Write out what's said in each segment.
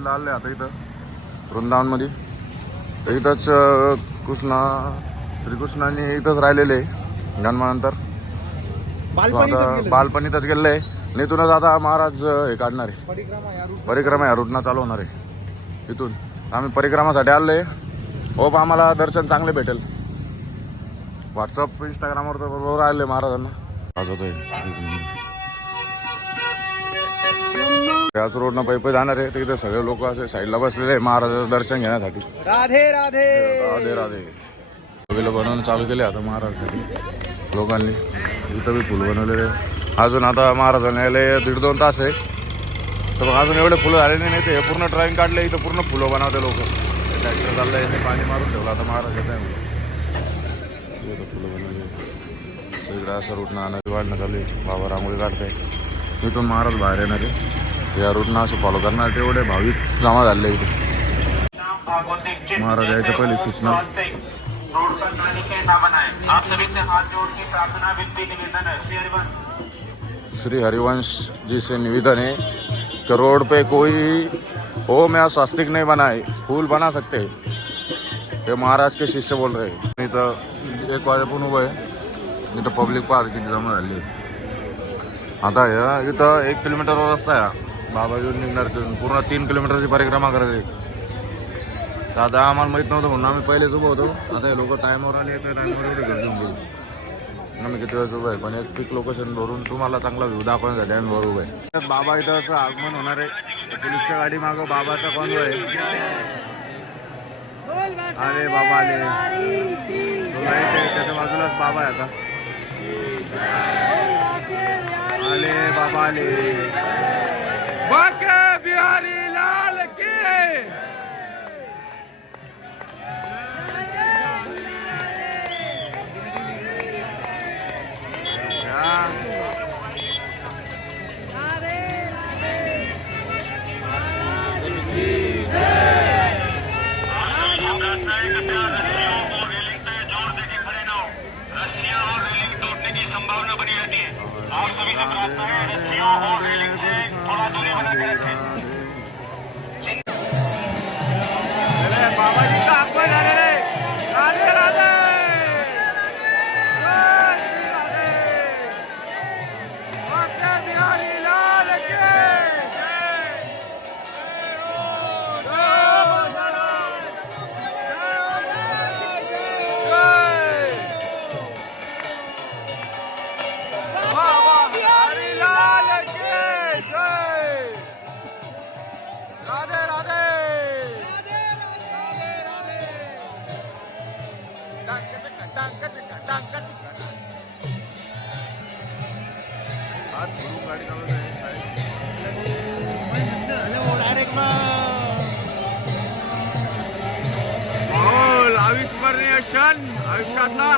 लेवलला आले आता इथं वृंदावनमध्ये. तर इथंच श्रीकृष्णाने इथंच राहिलेले जन्मानंतर. आता बालपणीतच गेलेलं आहे. इथूनच आता महाराज हे काढणार आहे परिक्रमा, या रूटनं चालू होणार आहे तिथून. आम्ही परिक्रमासाठी आलो आहे. होप आम्हाला दर्शन चांगले भेटेल. व्हॉट्सअप इंस्टाग्रामवर तर बरोबर आले महाराजांना वाजवतोय. याच रोडनं पैपे जाणार आहे. तिथे सगळे लोक असे साईडला बसलेले आहे महाराजाचं दर्शन घेण्यासाठी. राधे राधे राधे राधे. फुलं बनवून चालू केले आता महाराजांसाठी लोकांनी. इथं बी फुलं बनवलेले. अजून आता महाराजांना यायला 1.5-2 तास आहे. तर मग अजून एवढे फुलं झाले नाही. ते पूर्ण ट्रेन काढले. इथं पूर्ण फुलं बनवते लोक. ट्रॅक्टर चाललंय, पाणी मारून ठेवलं आता महाराज येत आहे. फुलं बनवले इकडं असं रूटनं आणत वाढणं चालू आहे. बाबा रांगोळी काढताय. इथून महाराज बाहेर येणार आहे. या रूटनं असं फॉलो करणार. तेवढे भाविक जमा झाले इथे. महाराज यायच्या पहिली सूचना. श्री हरिवंश जी से निवेदन है कि रोड पे कोई हो में स्वास्तिक नहीं बनाए, फूल बना सकते हैं. ते महाराज के शिष्य बोल रहे हैं. इथं 1 वाजेपासून उभं आहे. इथं पब्लिक पाहत किती जमा झाली. आता इथं 1 किलोमीटरवर रस्ता आहे. बाबा येऊन निघणार पूर्ण 3 किलोमीटरची परिक्रमा करायची. आता आम्हाला माहीत नव्हतं म्हणून आम्ही पहिलेच उभं होतो. आता हे लोक टायमावर आले. टायमावर एवढे गर्दी होऊन गेली. आम्ही किती वेळेस उभं आहे. पण एक पिक लोकेशन भरून तुम्हाला चांगला व्ह्यू दाखवण्यासाठी आम्ही वर उभं आहे. बाबा इथं असं आगमन होणार आहे. पोलीसच्या गाडी मागं बाबाचा कॉन्वॉय आहे. आले बाबा आले. त्याच्या बाजूलाच बाबा आहे आता. आले बाबा आले. बिहारी लाल की संभावना बनी रहती है. आप सभी से प्रार्थना है रस्सियों और रेलिंग से थोड़ा दूरी बनाकर रखें. बाबा जी का आगमन आले रे. राधे राधे. बिहारी लाल की अविस्मरणीय क्षण आयुष्यातला.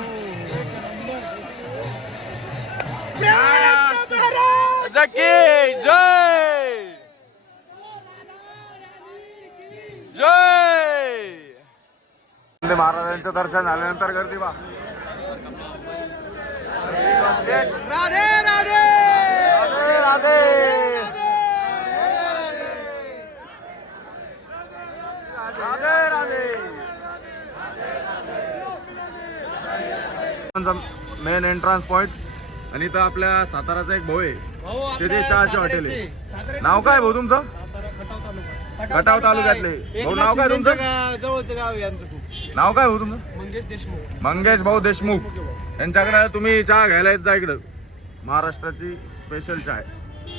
जय जय. महाराजांचं दर्शन झाल्यानंतर गर्दी बा. Radhe Radhe Radhe Radhe Radhe. Main entrance point. आणि इथं आपल्या साताराचा एक भाऊ आहे. तिथे चहाचे हॉटेल आहे. नाव काय भाऊ तुमचं? खटाव तालुक्यातले भाऊ. नाव काय तुमचं? जवळचं गाव यांचं. नाव काय भाऊ तुमचं? मंगेश देशमुख. मंगेश भाऊ देशमुख. यांच्याकडे तुम्ही चहा घ्यायला येत जा. इकडं महाराष्ट्राची स्पेशल चहा आहे.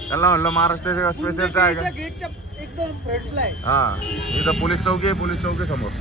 त्यांना म्हणलं महाराष्ट्राची स्पेशल चहा आहे का? गेटच्या एकदम फ्रंटला आहे. हा इथं पोलीस चौकी आहे. पोलीस चौकी समोर